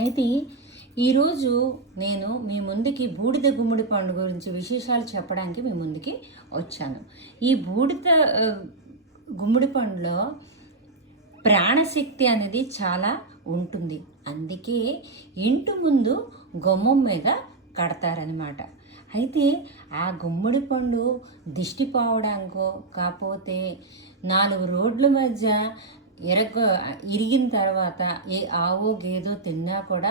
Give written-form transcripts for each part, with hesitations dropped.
అయితే ఈరోజు నేను మీ ముందుకి బూడిద గుమ్మడి పండు గురించి విశేషాలు చెప్పడానికి మీ ముందుకి వచ్చాను. ఈ బూడిద గుమ్మడి పండులో ప్రాణశక్తి అనేది చాలా ఉంటుంది. అందుకే ఇంటి ముందు గుమ్మం మీద కడతారనమాట. అయితే ఆ గుమ్మడి పండు దిష్టి పోవడానికో కాకపోతే 4 రోడ్ల మధ్య ఇరిగిన తర్వాత ఏ ఆవో గేదో తిన్నా కూడా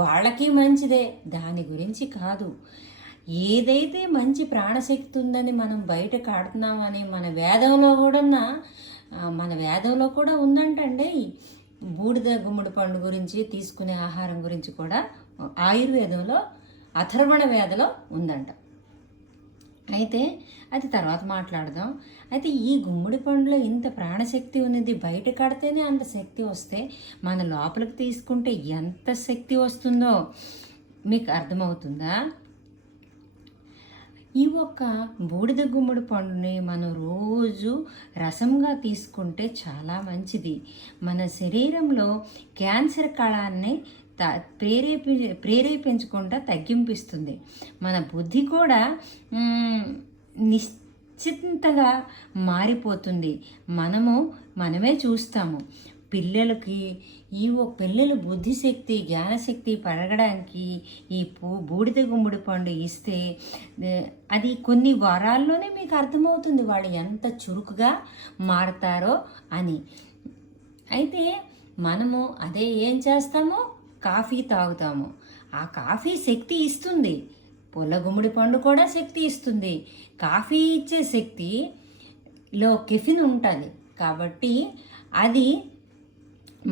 వాళ్ళకి మంచిదే, దాని గురించి కాదు. ఏదైతే మంచి ప్రాణశక్తి ఉందని మనం బయట కాడుతున్నామని మన వేదంలో కూడా ఉందంటండి. బూడిద గుమ్మడి పండు గురించి తీసుకునే ఆహారం గురించి కూడా ఆయుర్వేదంలో అథర్వణ వేదలో ఉందంట. అయితే అది తర్వాత మాట్లాడదాం. అయితే ఈ గుమ్మడి పండులో ఇంత ప్రాణశక్తి ఉన్నది, బయట కడితేనే అంత శక్తి వస్తే మన లోపలికి తీసుకుంటే ఎంత శక్తి వస్తుందో మీకు అర్థమవుతుందా? ఈ ఒక్క బూడిద గుమ్మడి పండుని మనం రోజు రసంగా తీసుకుంటే చాలా మంచిది. మన శరీరంలో క్యాన్సర్ కళాన్ని ప్రేరేపించకుండా తగ్గింపిస్తుంది. మన బుద్ధి కూడా నిశ్చింతగా మారిపోతుంది. మనమే చూస్తాము. పిల్లల బుద్ధిశక్తి జ్ఞానశక్తి పెరగడానికి ఈ బూడిద గుమ్మడి పండు ఇస్తే అది కొన్ని వారాల్లోనే మీకు అర్థమవుతుంది వాళ్ళు ఎంత చురుకుగా మారతారో అని. అయితే మనము అదే ఏం చేస్తామో కాఫీ తాగుతాము. ఆ కాఫీ శక్తి ఇస్తుంది. పుల్ల గుమ్మడి పండు కూడా శక్తి ఇస్తుంది. కాఫీ ఇచ్చే శక్తిలో కెఫిన్ ఉంటుంది కాబట్టి అది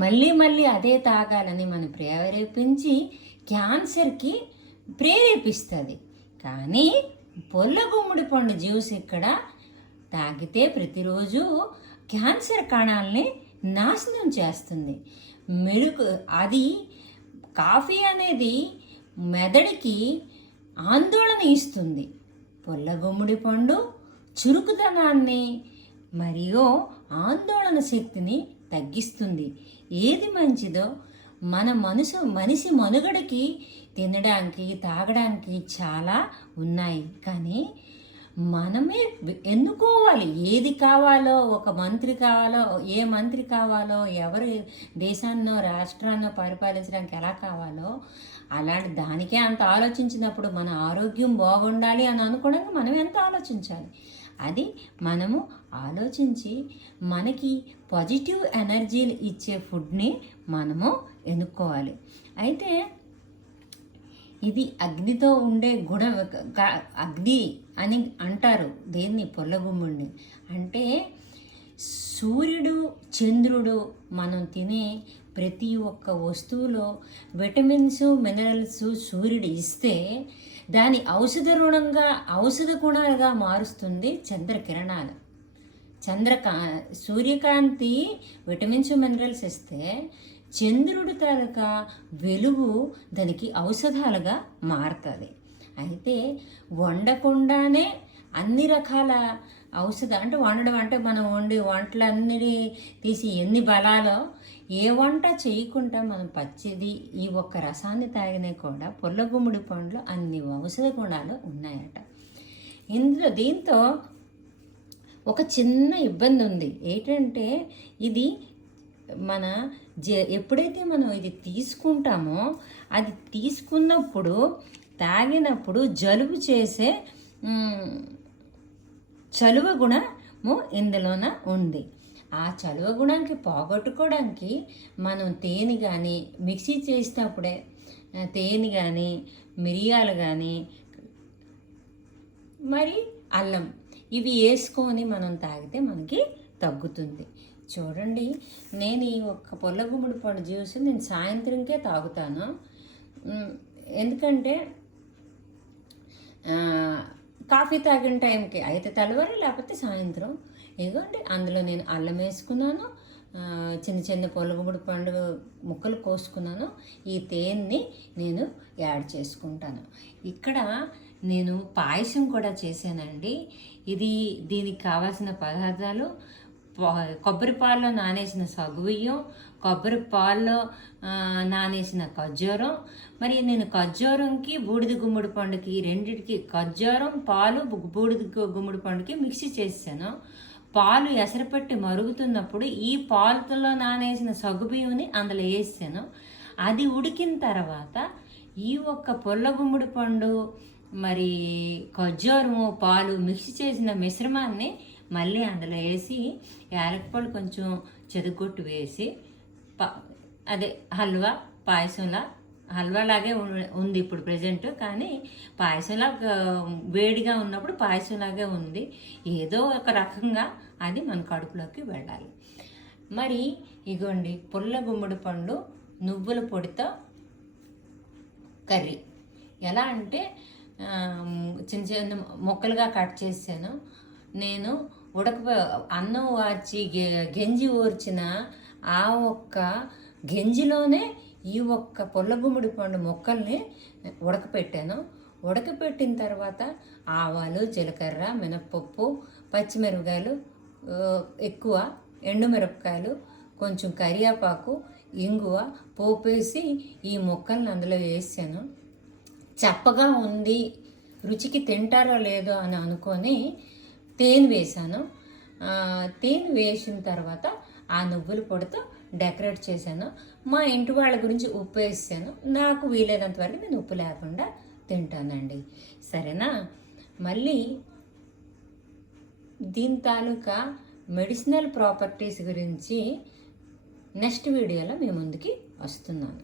మళ్ళీ అదే తాగాలని మనం ప్రేరేపించి క్యాన్సర్కి ప్రేరేపిస్తుంది. కానీ పుల్ల గుమ్మడి పండు జ్యూస్ ఇక్కడ తాగితే ప్రతిరోజు క్యాన్సర్ కణాలని నాశనం చేస్తుంది. అది కాఫీ అనేది మెదడుకి ఆందోళన ఇస్తుంది. పుల్ల గుమ్మడి పండు చురుకుదనాన్ని మరియు ఆందోళన శక్తిని తగ్గిస్తుంది. ఏది మంచిదో మనిషి మనుగడకి తినడానికి తాగడానికి చాలా ఉన్నాయి, కానీ మనమే ఎన్నుకోవాలి. ఏది కావాలో, ఏ మంత్రి కావాలో, ఎవరు దేశాన్నో రాష్ట్రాన్నో పరిపాలించడానికి ఎలా కావాలో అలాంటి దానికే అంత ఆలోచించినప్పుడు మన ఆరోగ్యం బాగుండాలి అని అనుకోవడానికి మనం ఎంత ఆలోచించాలి. అది మనము ఆలోచించి మనకి పాజిటివ్ ఎనర్జీలు ఇచ్చే ఫుడ్ని మనము ఎన్నుకోవాలి. అయితే ఇది అగ్నితో ఉండే అగ్ని అని అంటారు దేన్ని, పుల్లగుమ్ముడిని. అంటే సూర్యుడు చంద్రుడు మనం తినే ప్రతి ఒక్క వస్తువులో విటమిన్స్ మినరల్స్ సూర్యుడు ఇస్తే దాని ఔషధ గుణాలుగా మారుస్తుంది చంద్రకిరణాలు. సూర్యకాంతి విటమిన్స్ మినరల్స్ ఇస్తే చంద్రుడి తాలూకా వెలుగు దానికి ఔషధాలుగా మారుతుంది. అయితే వండకుండానే అన్ని రకాల అంటే వండడం అంటే మనం వండి వంటలన్నీ తీసి ఎన్ని బలాలో ఏ వంట చేయకుండా మనం పచ్చిది ఈ ఒక్క రసాన్ని తాగినా కూడా పుల్ల గుమ్మడి పండ్లు అన్ని ఔషధ గుణాలు ఉన్నాయట. దీంతో ఒక చిన్న ఇబ్బంది ఉంది. ఏంటంటే ఇది ఎప్పుడైతే మనం ఇది తీసుకుంటామో అది తీసుకున్నప్పుడు తాగినప్పుడు జలుబు చేసే చలువ గుణము ఇందులోన ఉంది. ఆ చలువ గుణానికి పోగొట్టుకోవడానికి మనం తేనె కానీ మిక్సీ చేసేటప్పుడే తేనె కానీ మిరియాలు కానీ మరి అల్లం ఇవి వేసుకొని మనం తాగితే మనకి తగ్గుతుంది. చూడండి, నేను ఈ ఒక్క పుల్ల గుమ్మడి పండు జ్యూస్ నేను సాయంత్రంకే తాగుతాను. ఎందుకంటే కాఫీ తాగిన టైంకి అయితే తెల్లవారు లేకపోతే సాయంత్రం. ఇదిగోండి, అందులో నేను అల్లం వేసుకున్నాను, చిన్న పుల్ల గుమ్మడి పండు ముక్కలు కోసుకున్నాను. ఈ తేనెని నేను యాడ్ చేసుకుంటాను. ఇక్కడ నేను పాయసం కూడా చేశానండి. దీనికి కావాల్సిన పదార్థాలు కొబ్బరి పాలలో నానేసిన సగ్గుబియ్యం, కొబ్బరి పాల్లో నానేసిన ఖర్జూరం. మరి నేను ఖర్జూరంకి బూడిద గుమ్మడి పండుకి రెండిటికి ఖర్జూరం పాలు బూడిద గుమ్మడి పండుకి మిక్సీ చేసాను. పాలు ఎసరపట్టి మరుగుతున్నప్పుడు ఈ పాలతో నానేసిన సగ్గుబియ్యంని అందులో వేసాను. అది ఉడికిన తర్వాత ఈ ఒక్క పొల్ల గుమ్మడి పండు మరి ఖర్జూరము పాలు మిక్స్ చేసిన మిశ్రమాన్ని మళ్ళీ అందులో వేసి యాలకుపళ్ళు కొంచెం చెదగొట్టు వేసి అదే హల్వా హల్వాలాగే ఉంది ఇప్పుడు ప్రజెంట్. కానీ పాయసంలా వేడిగా ఉన్నప్పుడు పాయసంలాగే ఉంది. ఏదో ఒక రకంగా అది మన కడుపులోకి వెళ్ళాలి. మరి ఇగోండి పుల్ల గుమ్మడి పండు నువ్వుల పొడితో కర్రీ. ఎలా అంటే చిన్న చిన్న ముక్కలుగా కట్ చేశాను. నేను అన్నం వార్చి గెంజి ఊర్చిన ఆ ఒక్క గెంజిలోనే ఈ ఒక్క పొల్లగుమ్మడి పండు మొక్కల్ని ఉడకపెట్టాను. ఉడకపెట్టిన తర్వాత ఆవాలు, జీలకర్ర, మినప్పప్పు, పచ్చిమిరపకాయలు ఎక్కువ, ఎండుమిరపకాయలు, కొంచెం కరివేపాకు, ఇంగువ పోపేసి ఈ మొక్కల్ని అందులో వేసాను. చప్పగా ఉంది, రుచికి తింటారో లేదో అని అనుకొని తేనె వేసాను. తేనె వేసిన తర్వాత ఆ నువ్వుల పొడితో డెకరేట్ చేశాను. మా ఇంటి వాళ్ళ గురించి ఉప్పు వేసాను. నాకు వీలైనంత వరకు నేను ఉప్పు లేకుండా తింటానండి. సరేనా? మళ్ళీ దీని తాలూకా మెడిసినల్ ప్రాపర్టీస్ గురించి నెక్స్ట్ వీడియోలో మీ ముందుకి వస్తున్నాను.